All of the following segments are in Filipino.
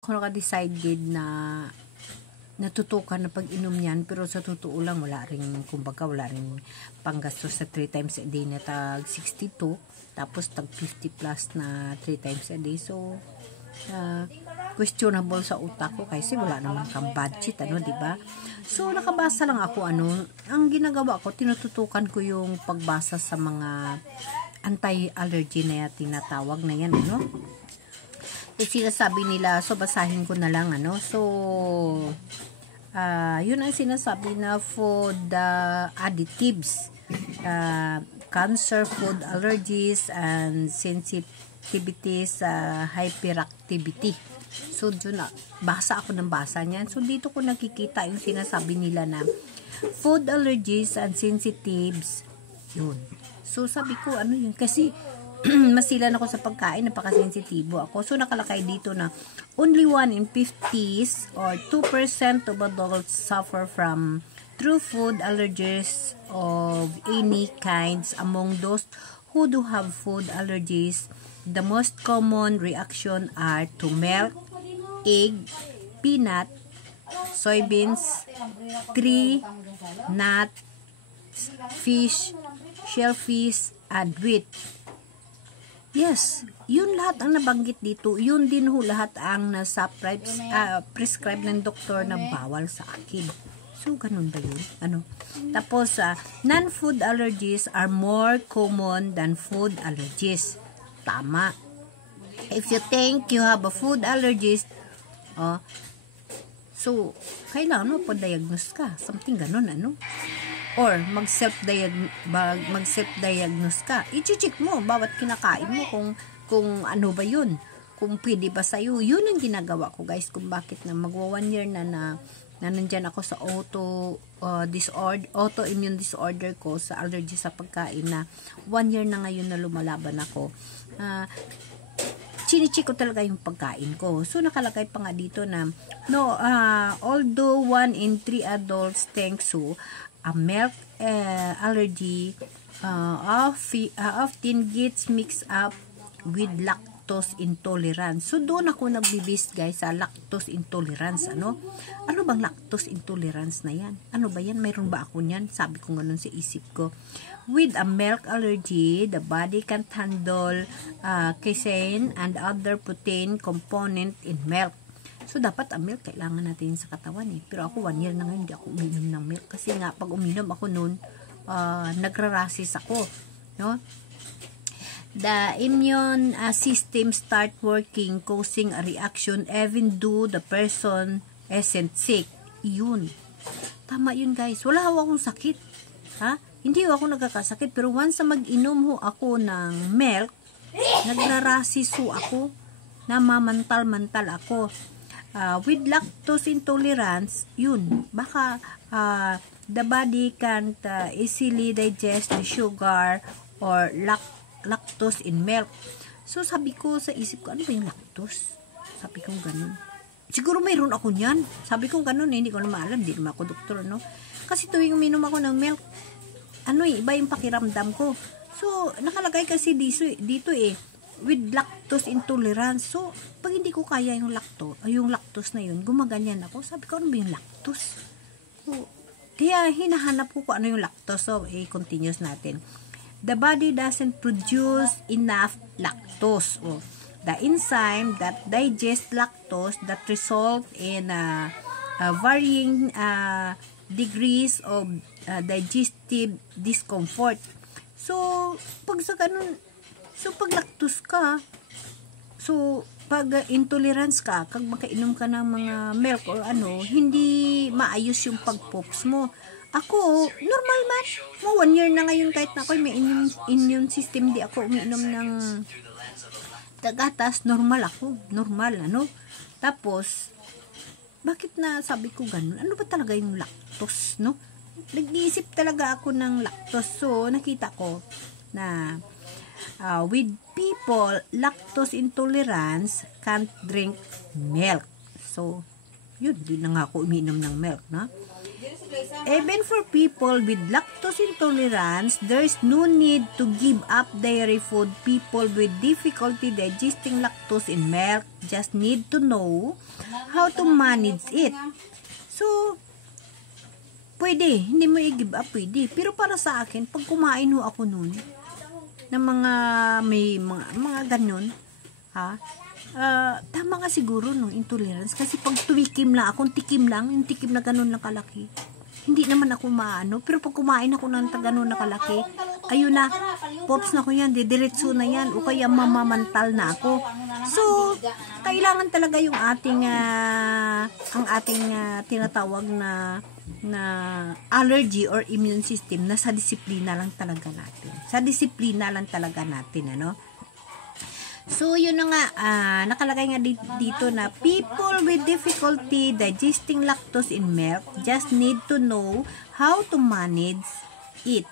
Ako naka-decided na natutukan na pag-inom yan, pero sa totoo lang wala rin, kumbaga wala rin panggastos sa 3 times a day na tag 62, tapos tag 50 plus na 3 times a day. So questionable sa utak ko kasi wala naman kang budget, di ba? So nakabasa lang ako, ang ginagawa ko, tinututukan ko yung pagbasa sa mga anti-allergy na tinatawag na yan, sinasabi nila, so basahin ko na lang, so yun ang sinasabi na food additives, cancer, food allergies, and sensitivities, hyperactivity. So dun, basa ako ng basa niyan. So dito ko nakikita yung sinasabi nila na food allergies and sensitives, yun. So sabi ko, yun, kasi masilan ako sa pagkain, napakasensitibo ako. So nakalakay dito na only 1 in 50s or 2% of adults suffer from true food allergies of any kinds. Among those who do have food allergies, the most common reaction are to milk, egg, peanut, soybeans, tree, nuts, fish, shellfish, and wheat. Yes, yun lahat ang nabanggit dito. Yun din lahat ang nasa prescribe ng doktor na bawal sa akin. So, ganun ba yun? Tapos, non-food allergies are more common than food allergies. Tama. If you think you have a food allergies, so, kailangan mo pa-diagnose ka. Something ganun, or mag-self-diagnose ka. I-check mo bawat kinakain mo kung ano ba yun, kung pwede ba sa'yo. Yun ang ginagawa ko, guys, kung bakit na magwa 1 year na nandyan ako sa autoimmune disorder ko, sa allergy sa pagkain, na 1 year na ngayon na lumalaban ako. Chinichik ko talaga yung pagkain ko. So nakalagay pa nga dito na although 1 in 3 adults thinks so, a milk allergy often gets mixed up with lactose intolerance. So doon ako nagbibis, guys, sa lactose intolerance. Ano bang lactose intolerance na yan? Ano ba yan? Mayroon ba ako niyan? Sabi ko ganun sa isip ko. With a milk allergy, the body can't handle casein and other protein component in milk. So, dapat ang milk, kailangan natin sa katawan, Pero ako, 1 year na ngayon, hindi ako uminom ng milk. Kasi nga, pag uminom ako noon, nagrarasis ako, The immune system start working, causing a reaction even though the person isn't sick. Yun. Tama yun, guys. Wala akong sakit. Hindi ako nagkakasakit. Pero once na mag-inom ako ng milk, nagrarasis ako. Namamantal-mantal ako. With lactose intolerance, yun, baka the body can't easily digest the sugar or lactose in milk. So sabi ko sa isip ko, ano ba yung lactose? Sabi ko ganun. Siguro mayroon ako niyan. Sabi ko ganun, hindi ko na maalam, hindi naman ako doktor, Kasi tuwing uminom ako ng milk, iba yung pakiramdam ko. So nakalagay kasi dito with lactose intolerance. So, pag hindi ko kaya yung lactose na yun, gumaganyan ako. Sabi ko, ano ba yung lactose? Kaya hinahanap ko kung ano yung lactose. So, continuous natin. The body doesn't produce enough lactose. The enzyme that digests lactose that result in varying degrees of digestive discomfort. So, pag lactose ka, so pag intolerance ka, kag makainom ka ng mga milk or hindi maayos yung pag-poops mo. Ako, normal man. 1 year na ngayon, kahit na ako may immune system, di ako umiinom ng gatas, normal ako. Normal, Tapos, bakit na sabi ko ganun? Ano ba talaga yung lactose, Nag-iisip talaga ako ng lactose. So, nakita ko na with people lactose intolerance can't drink milk. So, yun, di na nga ako umiinom ng milk, Even for people with lactose intolerance, there's no need to give up dairy food. People with difficulty digesting lactose in milk just need to know how to manage it. So, pwede, hindi mo i-give up, pwede. Pero para sa akin, pag kumain ho ako nun, ng may mga ganyan, tama nga siguro no, intolerance. Kasi pag tumikim lang ako, tikim lang, yung tikim na ganun lang kalaki, hindi naman ako maano. Pero pag kumain ako ng ganun na kalaki, ayun na, pops na ko yan, didiretso na yan, o kaya mamamantal na ako. So, kailangan talaga yung ating ang ating tinatawag na allergy or immune system na sa disiplina lang talaga natin. Sa disiplina lang talaga natin, ano? So, yun na nga, nakalagay nga dito na people with difficulty digesting lactose in milk just need to know how to manage it.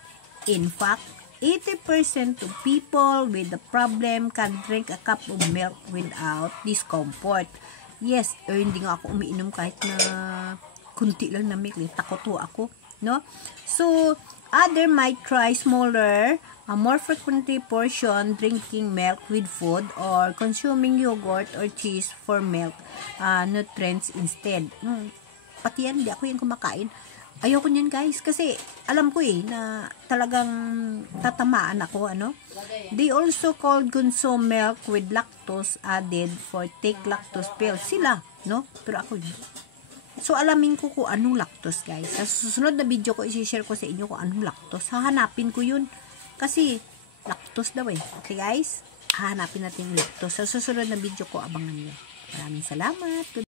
In fact, 80% of people with the problem can drink a cup of milk without discomfort. Yes, hindi nga ako umiinom kahit na kunti lang na milk. Takot ako, no? So, other might try smaller, a more frequently portion drinking milk with food or consuming yogurt or cheese for milk nutrients instead. Pati yan, di ako yung kumakain. Ayoko niyan guys, kasi alam ko na talagang tatamaan ako, ano? They also called consume milk with lactose added for take lactose pills. Sila, no? Pero ako yun. So, alamin ko kung anong lactose, guys. Sa susunod na video ko, isi-share ko sa inyo kung anong lactose. Hahanapin ko yun. Kasi, lactose daw eh. Okay, guys? Hahanapin natin yung lactose. Sa susunod na video ko, abangan nyo. Maraming salamat.